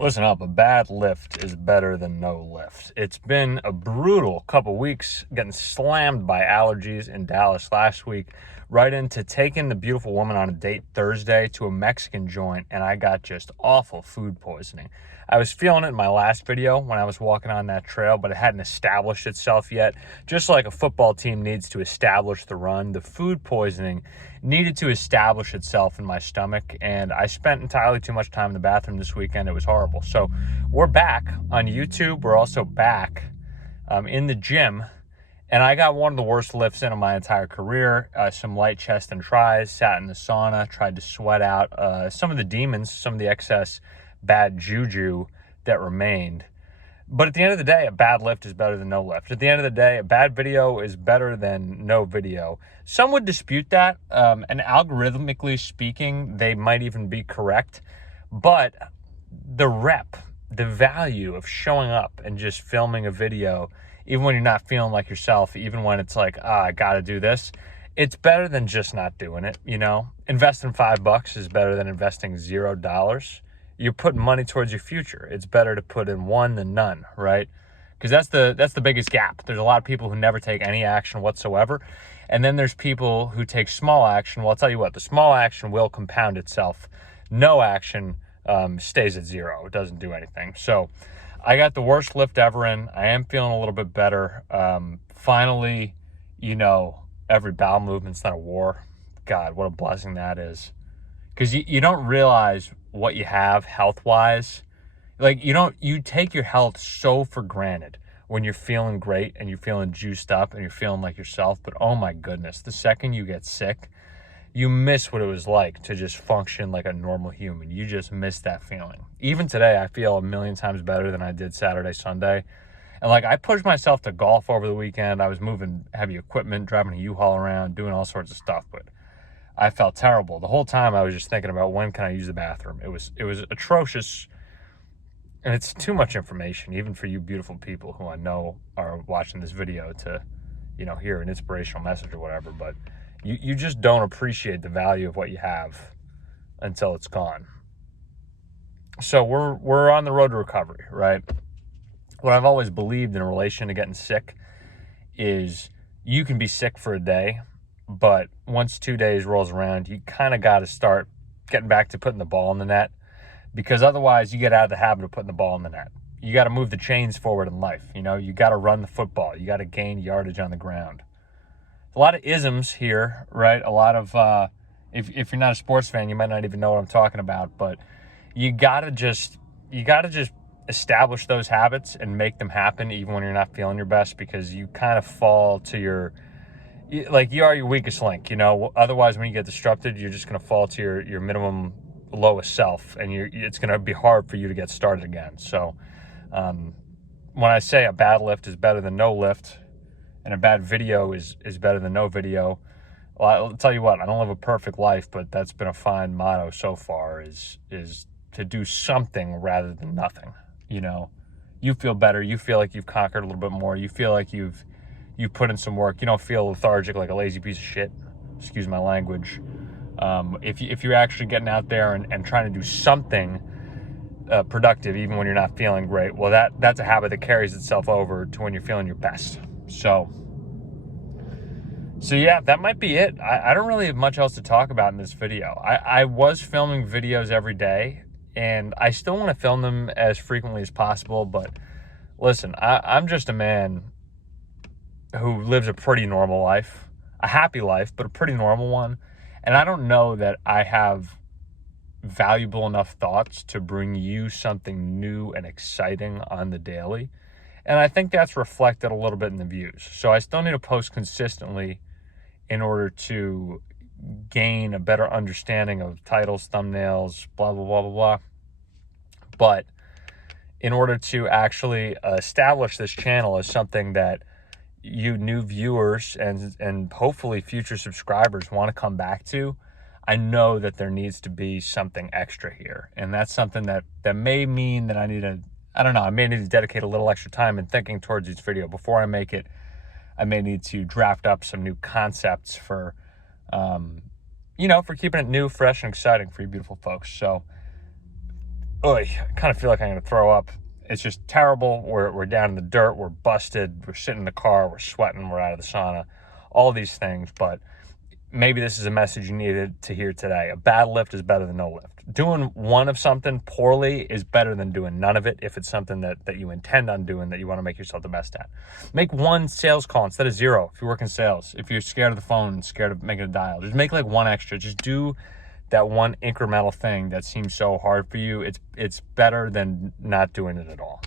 Listen up, a bad lift is better than no lift. It's been a brutal couple weeks getting slammed by allergies in Dallas last week, right into taking the beautiful woman on a date Thursday to a Mexican joint, and I got just awful food poisoning. I was feeling it in my last video when I was walking on that trail, but it hadn't established itself yet. Just like a football team needs to establish the run, the food poisoning needed to establish itself in my stomach, and I spent entirely too much time in the bathroom this weekend. It was horrible. So we're back on YouTube. We're also back in the gym, and I got one of the worst lifts in my entire career. Some light chest and tries, sat in the sauna, tried to sweat out some of the demons, some of the excess bad juju that remained. But at the end of the day, a bad lift is better than no lift. At the end of the day, a bad video is better than no video. Some would dispute that, and algorithmically speaking, they might even be correct. But the value of showing up and just filming a video, even when you're not feeling like yourself, even when it's like, I gotta do this, it's better than just not doing it, you know? Investing $5 is better than investing $0. You're putting money towards your future. It's better to put in one than none, right? Because that's the biggest gap. There's a lot of people who never take any action whatsoever. And then there's people who take small action. Well, I'll tell you what, the small action will compound itself. No action stays at zero. It doesn't do anything. So I got the worst lift ever in. I am feeling a little bit better. Finally, every bowel movement's not a war. God, what a blessing that is. Because you don't realize what you have health-wise. Like, you take your health so for granted when you're feeling great and you're feeling juiced up and you're feeling like yourself. But oh my goodness, the second you get sick, you miss what it was like to just function like a normal human. You just miss that feeling. Even today, I feel a million times better than I did Saturday, Sunday. And I pushed myself to golf over the weekend. I was moving heavy equipment, driving a U-Haul around, doing all sorts of stuff, but I felt terrible. The whole time I was just thinking about when can I use the bathroom. It was atrocious, and it's too much information, even for you beautiful people who I know are watching this video to, hear an inspirational message or whatever, but you just don't appreciate the value of what you have until it's gone. So we're on the road to recovery, right? What I've always believed in relation to getting sick is you can be sick for a day, but once 2 days rolls around, you kind of got to start getting back to putting the ball in the net, because otherwise you get out of the habit of putting the ball in the net. You got to move the chains forward in life. You got to run the football. You got to gain yardage on the ground. A lot of isms here, right? A lot of, if you're not a sports fan, you might not even know what I'm talking about, but you got to just establish those habits and make them happen even when you're not feeling your best, because you kind of fall to you are your weakest link, Otherwise, when you get disrupted, you're just going to fall to your minimum lowest self, and it's going to be hard for you to get started again. So when I say a bad lift is better than no lift, and a bad video is better than no video, well, I'll tell you what, I don't live a perfect life, but that's been a fine motto so far, is to do something rather than nothing. You feel better. You feel like you've conquered a little bit more. You feel like you've put in some work. You don't feel lethargic like a lazy piece of shit. Excuse my language. If you're actually getting out there and trying to do something productive, even when you're not feeling great, well, that's a habit that carries itself over to when you're feeling your best. So yeah, that might be it. I don't really have much else to talk about in this video. I was filming videos every day, and I still want to film them as frequently as possible. But listen, I'm just a man who lives a pretty normal life, a happy life, but a pretty normal one. And I don't know that I have valuable enough thoughts to bring you something new and exciting on the daily. And I think that's reflected a little bit in the views. So I still need to post consistently in order to gain a better understanding of titles, thumbnails, blah, blah, blah, blah, blah. But in order to actually establish this channel as something that you new viewers and hopefully future subscribers want to come back to, I know that there needs to be something extra here. And that's something that may mean that I may need to dedicate a little extra time in thinking towards each video. Before I make it, I may need to draft up some new concepts for keeping it new, fresh, and exciting for you beautiful folks. So I kind of feel like I'm going to throw up. It's just terrible. We're down in the dirt. We're busted. We're sitting in the car. We're sweating. We're out of the sauna. All these things. But maybe this is a message you needed to hear today. A bad lift is better than no lift. Doing one of something poorly is better than doing none of it if it's something that you intend on doing, that you want to make yourself the best at. Make one sales call instead of 0 if you work in sales. If you're scared of the phone and scared of making a dial, just make like one extra. Just do that one incremental thing that seems so hard for you. It's better than not doing it at all.